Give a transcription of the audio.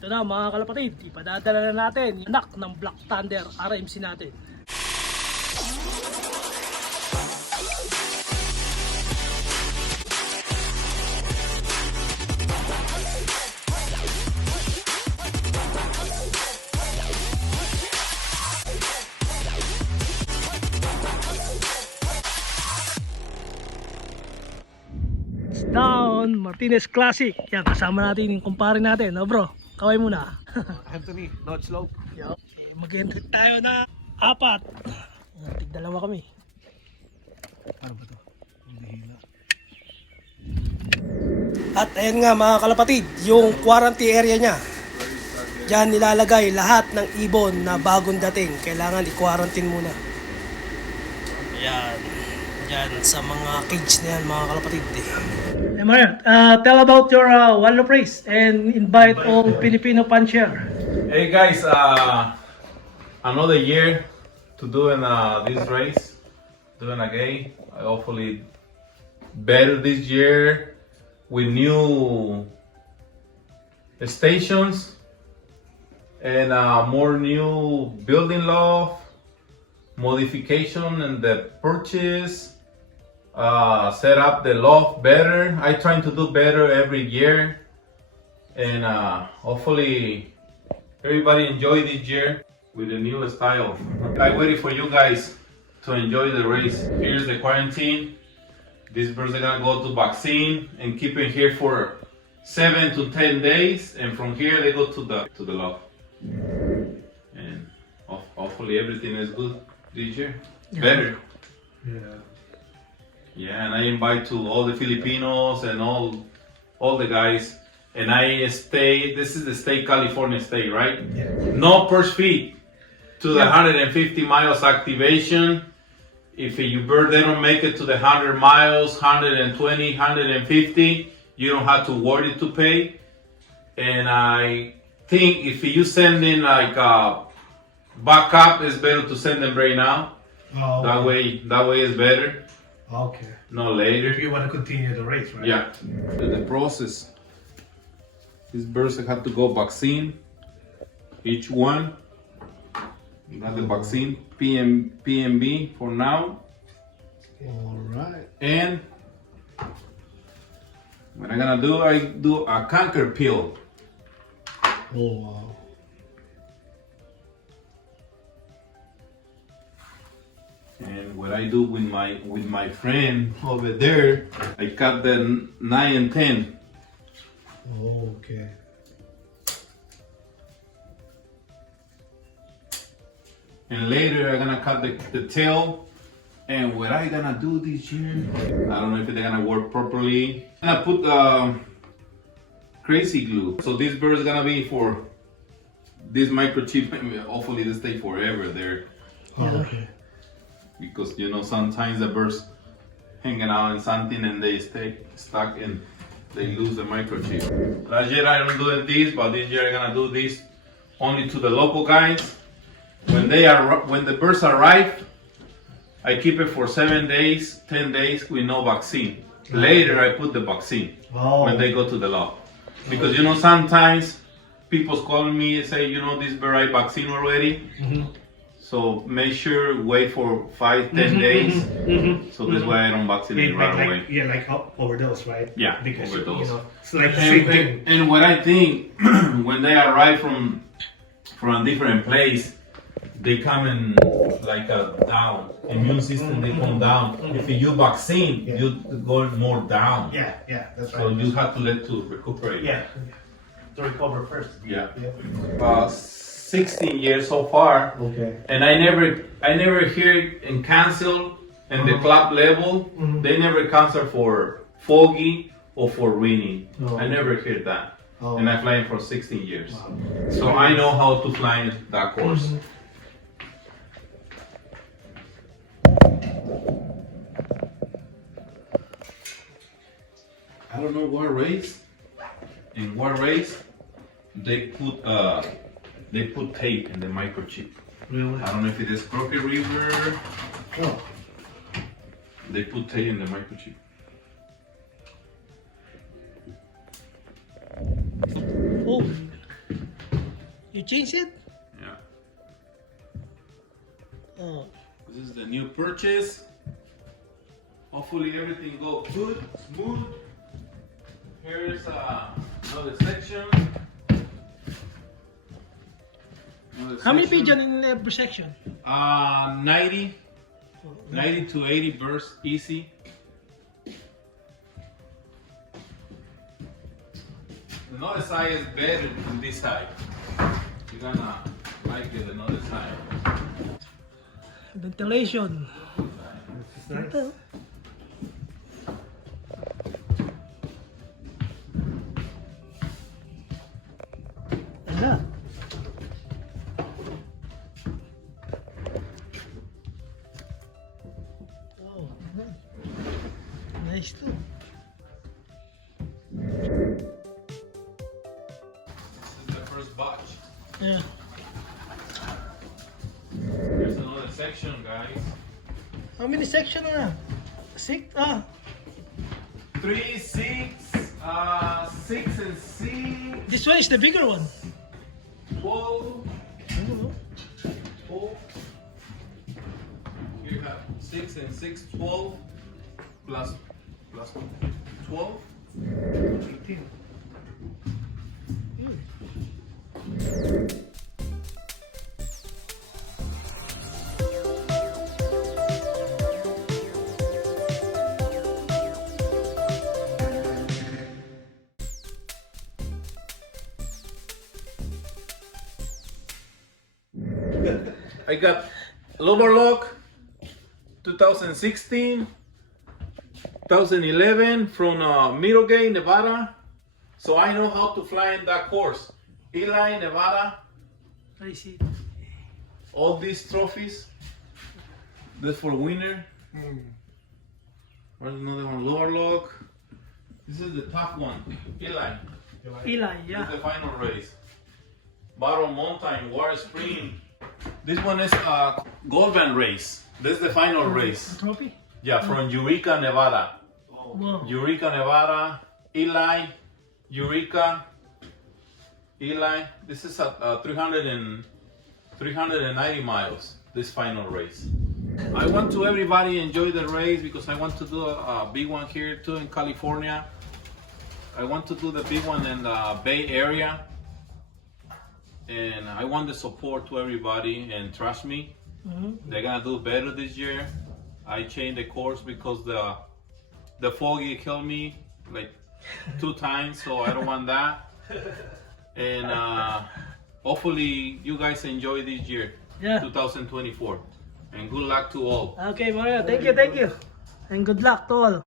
Ito na mga kalapatid, ipadadala na natin yung anak ng Black Thunder RMC natin. It's down, Martinez Classic. Yan, kasama natin yung kumpare natin, no bro? Kaway muna. Anthony, not slow. Yup. Mag-entry tayo na 4. Tig-2 kami. Ano ba ito? Hila. At ayan nga mga kalapatid, yung quarantine area niya. Diyan nilalagay lahat ng ibon na bagong dating. Kailangan i-quarantine muna. Ayan. Diyan sa mga cage na yan mga kalapatid. Hey Marian, tell about your Wallo Race and invite all Filipino puncher. Hey guys, another year to doing this race, doing again. Hopefully better this year with new stations and more new building loft, modification and the purchase, set up the loft better. I trying to do better every year, and hopefully everybody enjoy this year with the new style. I waited for you guys to enjoy the race. Here's the quarantine. These birds are gonna go to vaccine and keep it here for 7 to 10 days, and from here they go to the loft. And hopefully everything is good this year. Yeah. Better. Yeah. Yeah, and I invite to all the Filipinos and all the guys. And I stay, this is the state, California state, right? Yeah. No purse fee to the Yeah. 150 miles activation. If your bird, they don't make it to the 100 miles, 120, 150, you don't have to worry to pay. And I think if you send in like a backup, it's better to send them right now. Oh, That way is better, okay. not later. If you want to continue the race, right? Yeah. The process. These birds have to go vaccine. Each one. You got the vaccine PMB for now. All right. And what I'm gonna do, I do a canker pill. Oh, wow. And what I do with my friend over there, I cut the 9 and 10. Oh, okay. And later I'm gonna cut the tail. And what I gonna do this year, I don't know if they're gonna work properly. I'm gonna put crazy glue. So this bird is gonna be for this microchip. Hopefully they stay forever there. Oh, okay. Because you know sometimes the birds hanging out in something and they stay stuck and they lose the microchip. Last year I don't do this, but this year I'm gonna do this only to the local guys. When the birds arrive, I keep it for 7 days, 10 days with no vaccine. Later I put the vaccine when they go to the loft. Because you know sometimes people call me and say, you know, this bird I vaccine already. Mm-hmm. So make sure wait for 5, 10 days. So that's why I don't vaccinate right away. Yeah, like overdose, right? Yeah, because overdose. you know it's like the same thing. And what I think when they arrive from a different place, they come in like a down immune system. They come down. If you vaccine, you go more down. Yeah, that's right. So you have to let to recuperate. Yeah, to recover first. Yeah. Yeah. 16 years so far, Okay. and I never hear in cancel in the club level. They never cancel for foggy or for raining. Oh. I never hear that. Oh. And I flying for 16 years. Wow. So I know how to fly that course. I don't know what race. In what race they put tape in the microchip. Really? I don't know if it is Crooked River. Oh. They put tape in the microchip. Oh, You changed it? Yeah. Oh. This is the new purchase. Hopefully everything goes good, smooth. Here's another section. How many pigeon in every section? 90 to 80 bursts easy. Another side is better than this side. You're gonna like it another side. Ventilation. Nice. Ito. Ala. Oh, nice too. This is the first batch. Yeah. Here's another section, guys. How many sections na? 6? Ah. 3, 6, 6 and 6, This one is the bigger one. 12, I don't know. 4. You have 6 and 6, 12 plus 12. 18. I got lower lock 2016, 2011 from Middlegate, Nevada. So I know how to fly in that course. Eli, Nevada, I see. all these trophies. This for winner. There's another one, lower lock. This is the top one, Eli. Eli, This yeah. is the final race. Battle Mountain, War Spring. This one is a gold band race. This is the final race. Trophy? Yeah, from Eureka, Nevada. Wow. Eureka, Nevada. Eli, Eureka, Eli. This is at 390 miles. This final race. I want to everybody enjoy the race because I want to do a big one here too in California. I want to do the big one in the Bay Area. And I want the support to everybody, and trust me, they're gonna do better this year. I changed the course because the foggy killed me like 2 times, so I don't want that. And hopefully you guys enjoy this year, Yeah. 2024, and good luck to all. Okay, Mario. Thank you. And good luck to all.